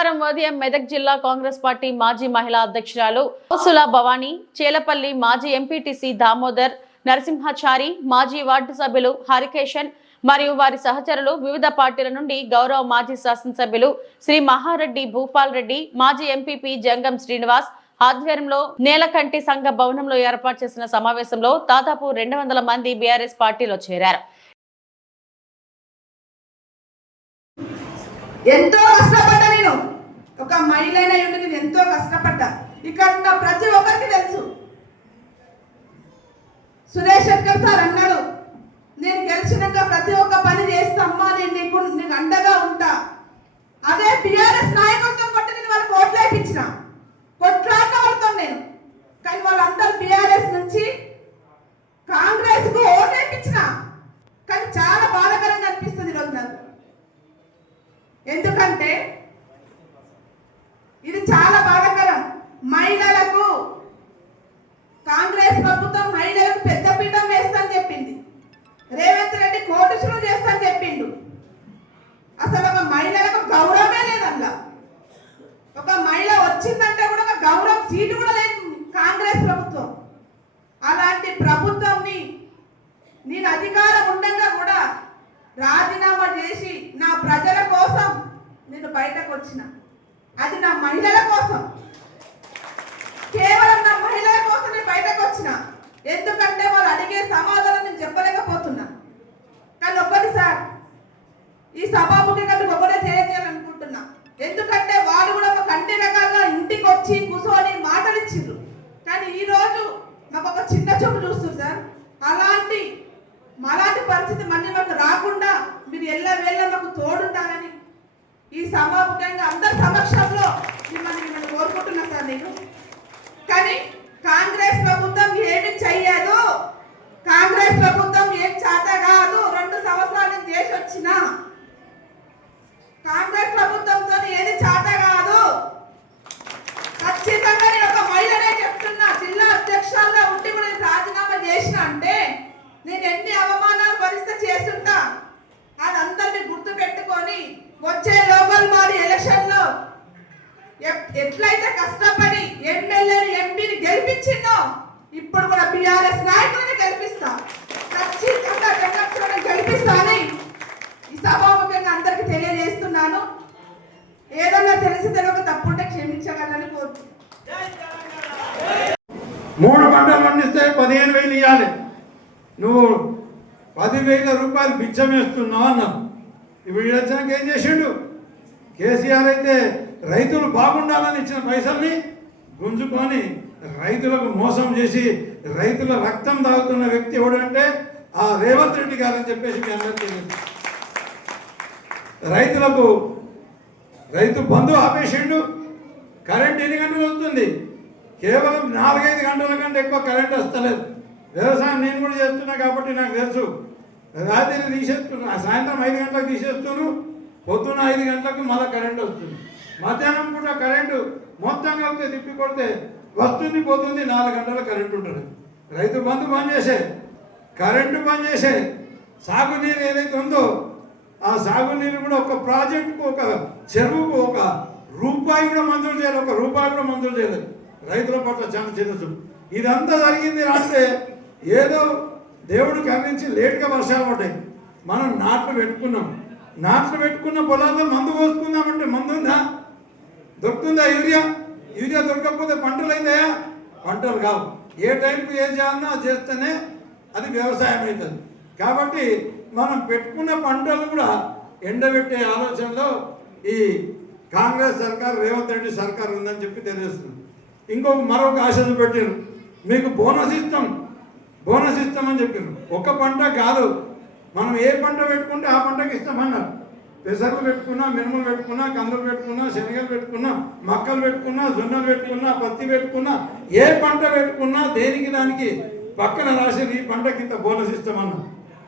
ఉదయం మెదక్ జిల్లా కాంగ్రెస్ పార్టీ మాజీ మహిళా అధ్యక్షురాలు కౌసుల భవానీ చేలపల్లి మాజీ ఎంపీటీసీ దామోదర్ నరసింహాచారి మాజీ వార్డు సభ్యులు హరికేషన్ మరియు వారి సహచరులు వివిధ పార్టీల నుండి గౌరవ మాజీ శాసనసభ్యులు శ్రీ మహారెడ్డి భూపాల్ రెడ్డి మాజీ ఎంపీపీ జంగం శ్రీనివాస్ ఆధ్వర్యంలో నేలకంటి సంఘ భవనంలో ఏర్పాటు చేసిన సమావేశంలో దాదాపు రెండు వందల మంది బీఆర్ఎస్ పార్టీలో చేరారు. ఎంతో కష్టపడి ఒక మహిళైన ఉండి నేను ఎంతో కష్టపడ్డా. ఇక్కడ ఉన్న ప్రతి ఒక్కరికి తెలుసు. సురేష్ శంకర్ సార్ అన్నాడు నేను గెలిచినాక ప్రతి ఒక్క పని చేస్తామ్మా నేను నీకు నీకు అండగా ఉంటా. అదే బీఆర్ఎస్ నాయకత్వం కొట్టి నేను వాళ్ళకి ఓట్లు వేయించిన కొట్లాడిన వాళ్ళతో నేను. కానీ వాళ్ళందరూ బీఆర్ఎస్ నుంచి కాంగ్రెస్కు ఓటు వేయించిన కానీ చాలా బాధాకరంగా అనిపిస్తుంది ఈరోజు నాకు. ఎందుకంటే ఇది చాలా బాధాకరం మహిళలకు కాంగ్రెస్ ప్రభుత్వం మహిళలకు పెద్ద పీఠం వేస్తాని చెప్పింది రేవంత్ రెడ్డి కోటేశ్వరం చేస్తాని చెప్పిండు అసలు ఒక మహిళలకు గౌరవమే లేదు అందులో ఒక మహిళ వచ్చిందంటే కూడా ఒక గౌరవం సీటు కూడా లేదు కాంగ్రెస్ ప్రభుత్వం అలాంటి ప్రభుత్వంని నేను అధికారం ఉండగా కూడా రాజీనామా చేసి నా ప్రజల కోసం నేను బయటకు వచ్చిన. అది నా మహిళల కోసం. కేవలం నా మహిళల కోసం నేను బయటకు వచ్చిన. ఎందుకంటే వాళ్ళు అడిగే సమాధానం నేను చెప్పలేకపోతున్నా. కానీ ఒక్కటి సార్ ఈ సభాముఖి మీకు ఒకటే చేయాలనుకుంటున్నా ఎందుకంటే వాళ్ళు కూడా ఒక కంటి రకాలుగా ఇంటికి వచ్చి కూర్చొని మాటలు ఇచ్చిండ్రు కానీ ఈ రోజు మాకు ఒక చిన్న చూపు చూస్తుంది సార్. మలాంటి పరిస్థితి మళ్ళీ మాకు రాకుండా మీరు ఎల్ల వేళ్ళ మాకు తోడుంటారని ఈ సమాపకంగా అందరి సమక్షంలో మిమ్మల్ని మిమ్మల్ని కోరుకుంటున్నా సార్ నేను. ఎట్లయితే కష్టపడి ఎమ్మెల్యేని ఎంపీని గెలిపించిందో ఇప్పుడు కూడా బీఆర్ఎస్ నాయకులను గెలిపిస్తా. ఖచ్చితంగా జగన్ గెలిపిస్తా అని ఈ సభాముఖంగా అందరికి తెలియజేస్తున్నాను. ఏదన్నా తెలిసి తెలియక తప్పుంటే క్షమించగలని కోరుతున్నాను మూడు పంటలు పండిస్తే పదిహేను వేలు ఇవ్వాలి నువ్వు పదివేల రూపాయలు బిచ్చం వేస్తున్నావు అన్నావు. ఇప్పుడు వచ్చాక ఏం చేసిండు? కేసీఆర్ అయితే రైతులు బాగుండాలని ఇచ్చిన పైసల్ని గుంజుకొని రైతులకు మోసం చేసి రైతుల రక్తం తాగుతున్న వ్యక్తి ఎవడంటే ఆ రేవంత్ రెడ్డి గారు అని చెప్పేసి మీ అందరికీ రైతులకు రైతు బంధు ఆపేసిండు కరెంట్ ఎన్ని గంటలు వస్తుంది? కేవలం నాలుగైదు గంటల కంటే ఎక్కువ కరెంట్ వస్తలేదు. వ్యవసాయం నేను కూడా చేస్తున్నా కాబట్టి నాకు తెలుసు. రాత్రి తీసేస్తున్నా సాయంత్రం ఐదు గంటలకు తీసేస్తున్నాను పొద్దున్న ఐదు గంటలకు మళ్ళీ కరెంట్ వస్తుంది. మధ్యాహ్నం కూడా కరెంటు మొత్తం కలిపితే తిప్పి కొడితే వస్తుంది పోతుంది నాలుగు గంటల కరెంటు ఉంటుంది. రైతు బంధు బంద్ చేసే కరెంటు బంద్ చేసే సాగునీరు ఏదైతే ఉందో ఆ సాగునీరు కూడా ఒక ప్రాజెక్టుకు ఒక చెరువుకు ఒక రూపాయి కూడా మంజూరు చేయలేదు ఒక రూపాయి కూడా మంజూరు చేయలేదు. రైతుల పట్ల చాలా చిన్న చూపు ఇదంతా జరిగింది అంటే ఏదో దేవుడికి అందించి లేట్గా వర్షాలు పడ్డాయి. మనం నాట్లు పెట్టుకున్నాం. నాట్లు పెట్టుకున్న పొలాల్లో మందు పోసుకుందామంటే మందు ఉందా దొరుకుతుందా యూరియా? యూరియా దొరకకపోతే పంటలు అయిందాయా పంటలు కావు. ఏ టైంకి ఏం చేయాలన్నా చేస్తేనే అది వ్యవసాయం అవుతుంది. కాబట్టి మనం పెట్టుకున్న పంటలు కూడా ఎండబెట్టే ఆలోచనలో ఈ కాంగ్రెస్ సర్కార్ రేవంత్ రెడ్డి సర్కార్ ఉందని చెప్పి తెలియజేస్తుంది ఇంకొక మరొక ఆశలు పెట్టారు. మీకు బోనస్ ఇస్తాం. బోనస్ ఇస్తామని చెప్పారు. ఒక పంట కాదు. మనం ఏ పంట పెట్టుకుంటే ఆ పంటకి ఇస్తామన్నారు పెసర్లు పెట్టుకున్నా మినుములు పెట్టుకున్నా కందులు పెట్టుకున్నా శనగలు పెట్టుకున్నా మక్కలు పెట్టుకున్నా జొన్నలు పెట్టుకున్నా పత్తి పెట్టుకున్నా ఏ పంట పెట్టుకున్నా దేనికి దానికి పక్కన రాసి ఈ పంటకి ఇంత బోనస్ ఇస్తామన్నారు